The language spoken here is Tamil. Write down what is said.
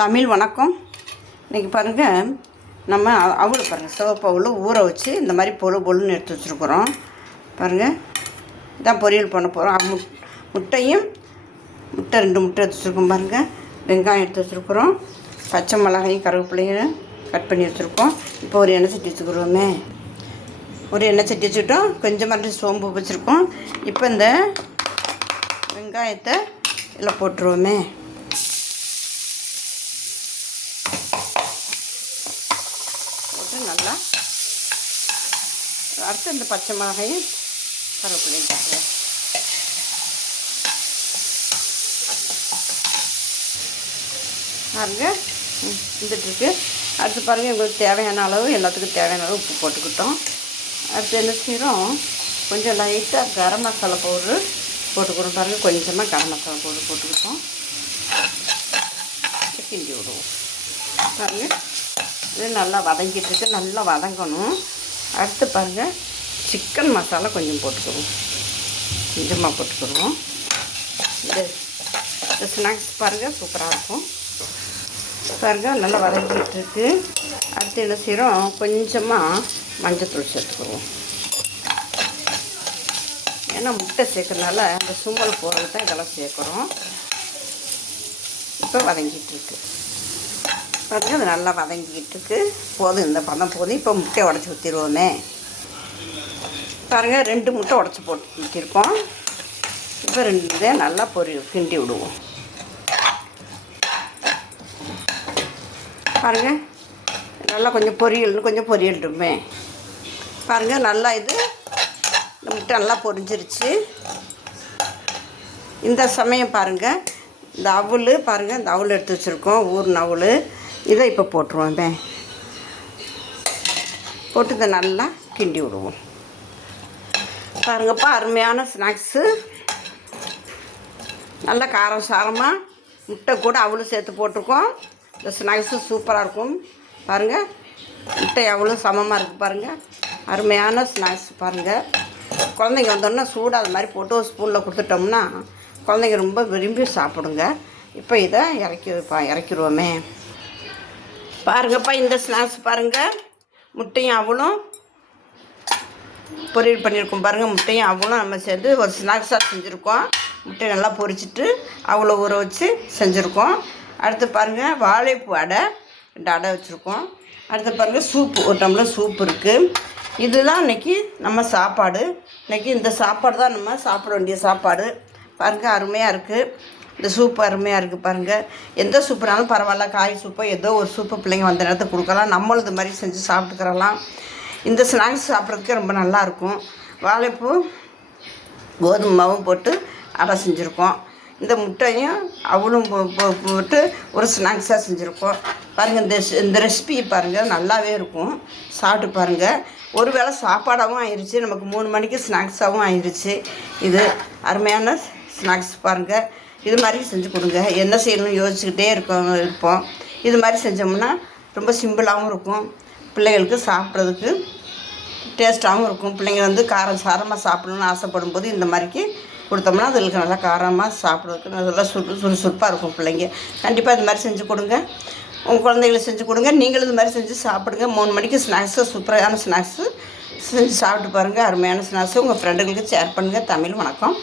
தமிழ் வணக்கம். இன்றைக்கி பாருங்கள் நம்ம அவ்வளோ பாருங்கள் சிவப்பு அவ்வளோ ஊற வச்சு இந்த மாதிரி பொழு பொழுன்னு எடுத்து வச்சுருக்குறோம். பாருங்கள் இதான் பொரியல் பண்ண போகிறோம் முட் முட்டையும் முட்டை ரெண்டு முட்டை எடுத்து வச்சுருக்கோம் பாருங்கள் வெங்காயம் எடுத்து வச்சுருக்குறோம். பச்சை மிளகாயும் கருவேப்பிலையும் கட் பண்ணி வச்சுருக்கோம். இப்போ ஒரு எண்ணெய் சட்டி வச்சுக்கிறோமே. ஒரு எண்ணெய் சட்டி வச்சுக்கிட்டோம். கொஞ்சம் மாதிரி சோம்பு வச்சுருக்கோம். இப்போ இந்த வெங்காயத்தை இதில் போட்டுருவோமே போட்டு நல்லா அடுத்து இந்த பச்சை மிளகாயும் கருவேப்பிலையும் போட்டுருவோம் பாருங்க வந்துட்டுருக்கு. அடுத்து பாருங்கள் எங்களுக்கு தேவையான அளவு எல்லாத்துக்கும் தேவையான அளவு உப்பு போட்டுக்கிட்டோம். அடுத்து என்ன செய்கிறோம் கொஞ்சம் லைட்டாக கரம் மசாலா பவுட்ரு போட்டுக்கிறோம். பாருங்கள் கொஞ்சமாக கரம் மசாலா பவுடர் போட்டுக்கிட்டோம். கிண்டி விடுவோம். பாருங்கள் இது நல்லா வதங்கிட்டுருக்கு நல்லா வதங்கணும். அடுத்து பாருங்கள் சிக்கன் மசாலா கொஞ்சம் போட்டுக்குவோம் கொஞ்சமாக போட்டுக்கிடுவோம் இது இந்த ஸ்நாக்ஸ் பாருங்கள் சூப்பராக இருக்கும். பாருங்கள் நல்லா வதங்கிட்டுருக்கு அடுத்து என்ன செய்கிறோம் கொஞ்சமாக மஞ்சத்தூள் சேர்த்துக்குவோம் ஏன்னா முட்டை சேர்க்கறனால அந்த சும்பல் போகிறது தான் இதெல்லாம் சேர்க்குறோம். இப்போ வதங்கிட்டுருக்கு பாருங்க அது நல்லா வதங்கிட்டு இருக்கு போதும் இந்த பதம் போதும். இப்போ முட்டையை உடச்சி ஊற்றிடுவோமே பாருங்கள் ரெண்டு முட்டை உடச்சி போட்டு ஊற்றிருக்கோம் இப்போ ரெண்டு இதை நல்லா பொரி கிண்டி விடுவோம். பாருங்கள் நல்லா கொஞ்சம் பொரியல்னு கொஞ்சம் பொரியல்ட்டுமே பாருங்கள் நல்லா இது முட்டை நல்லா பொரிஞ்சிருச்சு. இந்த சமயம் பாருங்கள் இந்த அவுள் பாருங்கள் இந்த அவுள் எடுத்து வச்சுருக்கோம். ஊர்ன அவுள். இதை இப்போ போட்டுருவோமே போட்டு இதை நல்லா கிண்டி விடுவோம். பாருங்கப்பா அருமையான ஸ்நாக்ஸு நல்ல காரம் சாரமாக முட்டை கூட அவ்வளோ சேர்த்து போட்டிருக்கோம். இந்த ஸ்நாக்ஸு சூப்பராக இருக்கும். பாருங்கள் முட்டை அவ்வளோ சமமாக இருக்குது பாருங்கள் அருமையான ஸ்நாக்ஸ் பாருங்கள் குழந்தைங்க வந்தோடனே சூடாக அது மாதிரி போட்டு ஒரு ஸ்பூனில் கொடுத்துட்டோம்னா குழந்தைங்க ரொம்ப விரும்பி சாப்பிடுங்க. இப்போ இதை இறக்கி வைப்பா இறக்கிடுவோமே. பாருங்கப்பா இந்த ஸ்நாக்ஸ் பாருங்கள் முட்டையும் அவளும் பொரியல் பண்ணியிருக்கோம் பாருங்கள் முட்டையும் அவளும் நம்ம சேர்ந்து ஒரு ஸ்நாக்ஸாக செஞ்சுருக்கோம். முட்டையை நல்லா பொரிச்சிட்டு அவ்வளோ ஊற வச்சு செஞ்சுருக்கோம். அடுத்து பாருங்கள் வாழைப்பூ அடை ரெண்டு அடை வச்சுருக்கோம். அடுத்து பாருங்கள் சூப்பு ஒரு டம்ளர் சூப் இருக்குது இதுதான் இன்றைக்கி நம்ம சாப்பாடு. இன்றைக்கி இந்த சாப்பாடு தான் நம்ம சாப்பிட வேண்டிய சாப்பாடு. பாருங்கள் அருமையாக இருக்குது இந்த சூப்பு அருமையாக இருக்குது பாருங்கள் எந்த சூப்புனாலும் பரவாயில்ல காய் சூப்போ ஏதோ ஒரு சூப்பு பிள்ளைங்க வந்த நேரத்தை கொடுக்கலாம். நம்மளும் இது மாதிரி செஞ்சு சாப்பிட்டுக்கிறலாம் இந்த ஸ்நாக்ஸ் சாப்பிட்றதுக்கு ரொம்ப நல்லாயிருக்கும் வாழைப்பூ கோதுமை மாவும் போட்டு அடை செஞ்சுருக்கோம். இந்த முட்டையும் அவளும் போ- போட்டு ஒரு ஸ்நாக்ஸாக செஞ்சுருக்கோம். பாருங்கள் இந்த ரெஸ்- இந்த ரெசிபி பாருங்கள் நல்லாவே இருக்கும். சாப்பிட்டு பாருங்கள் ஒரு வேளை சாப்பாடாகவும் ஆயிடுச்சு நமக்கு மூணு மணிக்கு ஸ்நாக்ஸாகவும் ஆயிடுச்சு இது அருமையான ஸ்நாக்ஸ் பாருங்கள் இது மாதிரி செஞ்சு கொடுங்க. என்ன செய்யணும்னு யோசிச்சுக்கிட்டே இருக்கோம் இருப்போம். இது மாதிரி செஞ்சோம்னா ரொம்ப சிம்பிளாகவும் இருக்கும். பிள்ளைகளுக்கு சாப்பிட்றதுக்கு டேஸ்ட்டாகவும் இருக்கும். பிள்ளைங்க வந்து காரம் சாரமாக சாப்பிடணும்னு ஆசைப்படும் போது இந்த மாதிரிக்கு கொடுத்தோம்னா அதுகளுக்கு நல்லா காரமாக சாப்பிட்றதுக்கு நல்லா சுறு சுறுசுறுப்பாக இருக்கும் பிள்ளைங்க. கண்டிப்பாக இது மாதிரி செஞ்சு கொடுங்க. உங்கள் குழந்தைகளுக்கு செஞ்சு கொடுங்க. நீங்களும் இது மாதிரி செஞ்சு சாப்பிடுங்க. மூணு மணிக்கு ஸ்நாக்ஸு சூப்பரான ஸ்நாக்ஸு செஞ்சு சாப்பிட்டு பாருங்கள் அருமையான ஸ்நாக்ஸு உங்கள் ஃப்ரெண்டுகளுக்கு ஷேர் பண்ணுங்கள் தமிழ் வணக்கம்.